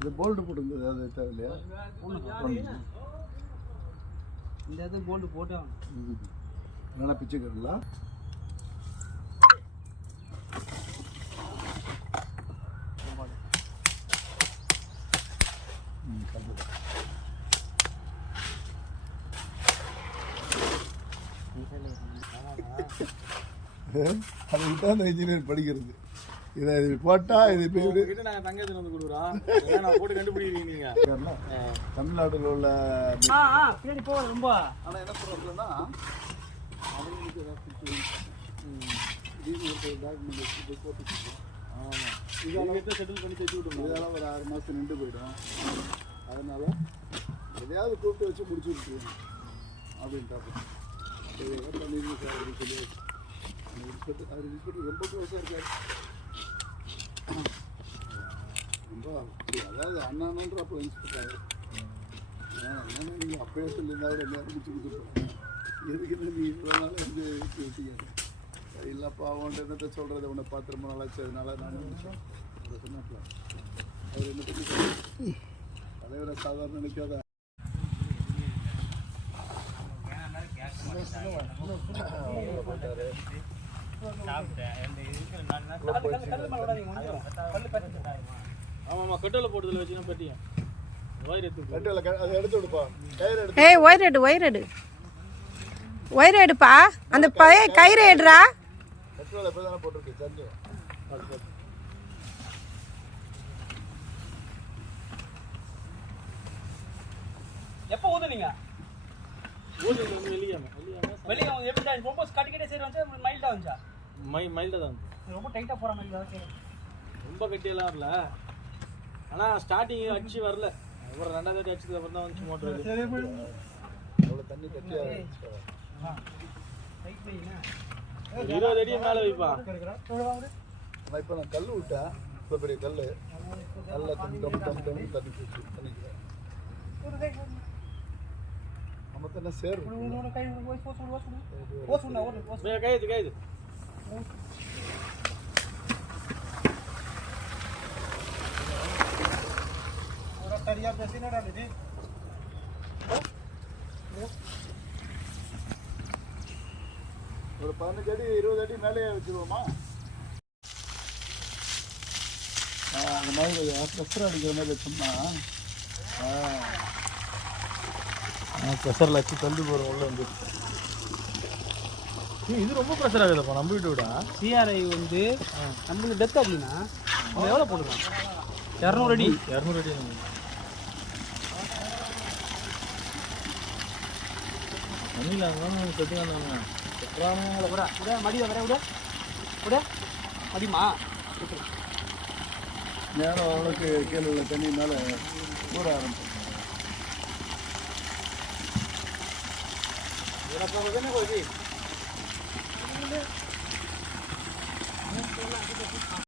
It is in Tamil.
இது போல்ட் போட்டுருந்தது அது தேவையில்லையா? இந்த இது போல்ட் போட்டு நல்லா பிச்சுக்கிறீங்களா? அதுக்கிட்ட அந்த இன்ஜினியர் படிக்கிறது. இதை போட்டா இது தமிழ்நாட்டில் உள்ள ரொம்ப ஆனால் என்ன ப்ராப்ளம்னா அவங்களுக்கு டாக்குமெண்ட் போட்டு இதெல்லாம் செட்டில் பண்ணி தைச்சு விட்டுருவோம். இதெல்லாம் ஒரு 6 மாதம் நின்று போயிடும். அதனால் எதையாவது கூப்பிட்டு வச்சு முடிச்சு விட்டுருவோம் அப்படின்ட்டாப்ப பண்ணிடுங்க சார் அப்படின்னு சொல்லி அவர் இன்ஸ்பெக்டர் ரொம்ப க்ளோஸாக இருக்கார். ரொம்ப அதாவது அண்ணான்றப்போ இன்ஸ்பெக்டர் என்னென்ன நீங்கள் அப்பயே சொல்லியிருந்தா கூட எல்லாரும் முடிச்சு கொடுத்துருப்போம். எதுக்கு என்ன நீ இவ்வளோ நாள் வந்து வச்சுக்க இல்லைப்பா அவன்கிட்ட என்னத்தை சொல்கிறது உன்னை பார்த்து ரொம்ப நாளாச்சு அதனால நான் முடிச்சேன் அதை சொன்னாப்ல. அவர் என்ன பற்றி தலைவரை சாதாரண நினைக்காத ஒயர் எடுப்பா அந்த கயிறு எடுறா. எப்போ ஊதுனீங்க? வெளியே எப்படி ரொம்ப கட்டிக்கிட்டே சரி வந்துச்சா மைல்டா வந்துச்சா? மைல்டா தான் ரொம்ப டைட்டா போற மாதிரி தான் சரி. ரொம்ப கட்டியெல்லாம் வரல. ஆனால் ஸ்டார்டிங் அடிச்சு வரல. அப்புறம் 2வது அடி அடிச்சதுக்கு அப்புறம் தான் வந்துச்சு மோட்டர். அவ்வளோ தண்ணி கட்டியா 20 அடி மேலே வைப்பா. நான் இப்போ நான் கல் விட்டேன். இப்போ பெரிய கல் நல்லா தண்ணி தண்ணி போச்சு பண்ணிக்கிறேன். நம்ம தானே சேர் கைது கைது ஒரு 15 அடி 20 அடி மேலே வச்சுருவோமா? அந்த மாதிரி ப்ரெஷர் அடிக்கிற மாதிரி வச்சோம்னா ப்ரெஷரில் வச்சு தள்ளி போகிறோம் உள்ள வந்து. இது ரொம்ப ப்ரெஷர் ஆகுதுப்பா நம்ம வீட்டு விட. சிஆர்ஐ வந்து நம்மளுக்கு டெத் அப்படின்னா நம்ம எவ்வளோ போட்டுருக்கோம்? 200 அடி 200 அடி தண்ணியில் அங்கே கட்டி வந்தாங்க மடி வர விட விட மடிமா நேரம் அவளுக்கு கீழே உள்ள தண்ணி மேலே ஊற ஆரம்பிச்சோம்.